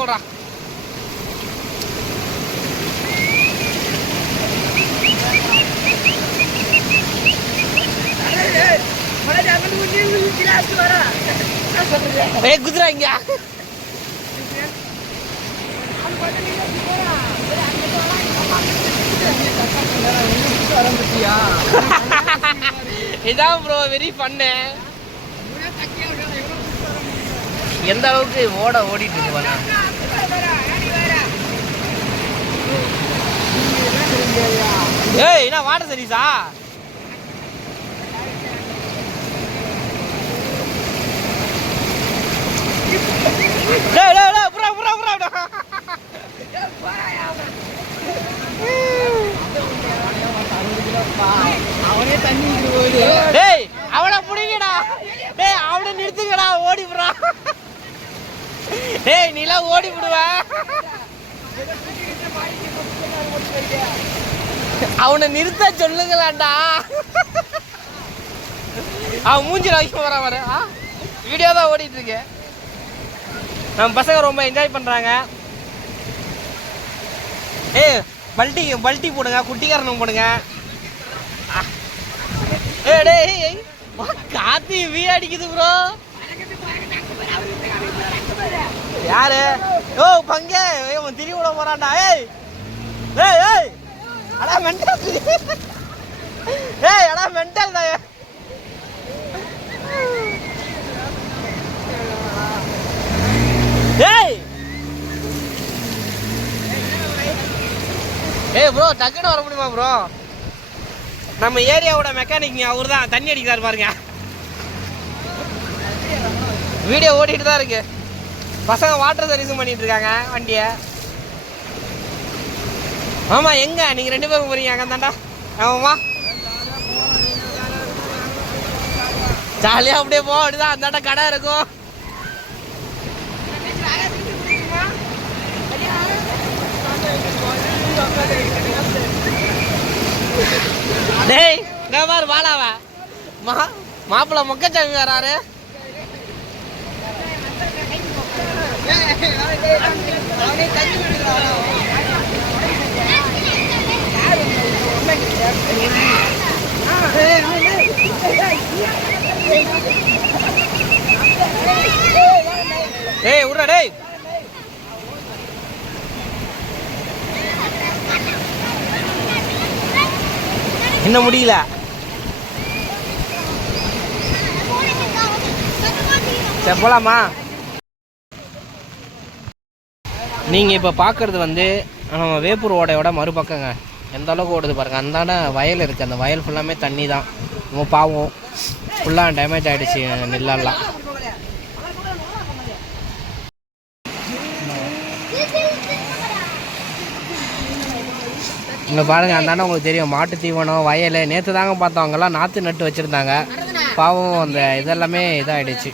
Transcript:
சொல்கிறான். குதிராங்க இதான் bro very fun. எந்த அளவுக்கு ஓடிட்டு இருக்கு. ஏய் என்ன வாட்டர் சர்வீஸா? டேய் டேய் டேய் புறா புறா புறா. அவனே தண்ணி போகுது. டேய் அவனை புடிங்கடா. டேய் அவனை நிறுத்துங்கடா, ஓடி புறா. டேய் நீலாம் ஓடி விடுவ. அவனை நிறுத்த சொல்லுங்களாண்டா. அவன் மூஞ்சில வைக்க வர வீடியோ தான் ஓடிட்டு இருக்கு. நம்ம பசங்க ரொம்ப என்ஜாய் பண்றாங்க. ஏய் பல்ட்டி போடுங்க, குட்டிக்காரனும் போடுங்க. ஏய் டேய் காத்தி வீ அடிக்குது ப்ரோ. யாரு? ஓ பங்கே இவன் திரி விட போறான்டா. ஏய் ஏய் ஏய் அடா மென்டல். ஏய் அடா மென்டல் தான். ஏய் ஏய் ப்ரோ டக்குன்னு வர முடியுமா ப்ரோ? நம்ம ஏரியாவோட மெக்கானிக் அவர் தான் தண்ணி அடிக்கிறாரு பாருங்க. வீடியோ ஓடிட்டு தான் இருக்கு. பசங்க வாட்டர் சர்வீஸும் பண்ணிட்டு இருக்காங்க வண்டியை. ஆமா எங்க நீங்க 2 பேரும் போறீங்க அங்க தாண்டா? ஆமாம்மா ஜாலியா அப்படியே போ. அப்படிதான் அந்தாண்ட கடை இருக்கும். டேய் பாரு வாடாவ மாப்பிள்ள மொக்கச்சாமி வராரு. டேய் உடா டேய். என்ன முடியல. சரி போலாமா? நீங்கள் இப்போ பார்க்குறது வந்து நம்ம வேப்பூர் ஓடையோட மறுபக்கங்க. எந்த அளவுக்கு ஓடுது பாருங்கள். அந்தாண்ட வயல் இருக்குது. அந்த வயல் ஃபுல்லாமே தண்ணி தான். நம்ம பாவம் ஃபுல்லாக டேமேஜ் ஆகிடுச்சு நெல்லெல்லாம். இங்கே பாருங்கள் அந்தாண்ட உங்களுக்கு தெரியும் மாட்டு தீவனம் வயல். நேற்று தாங்க பார்த்தோம், அங்கெல்லாம் நாற்று நட்டு வச்சுருந்தாங்க. பாவம் அந்த இதெல்லாமே இதாகிடுச்சு.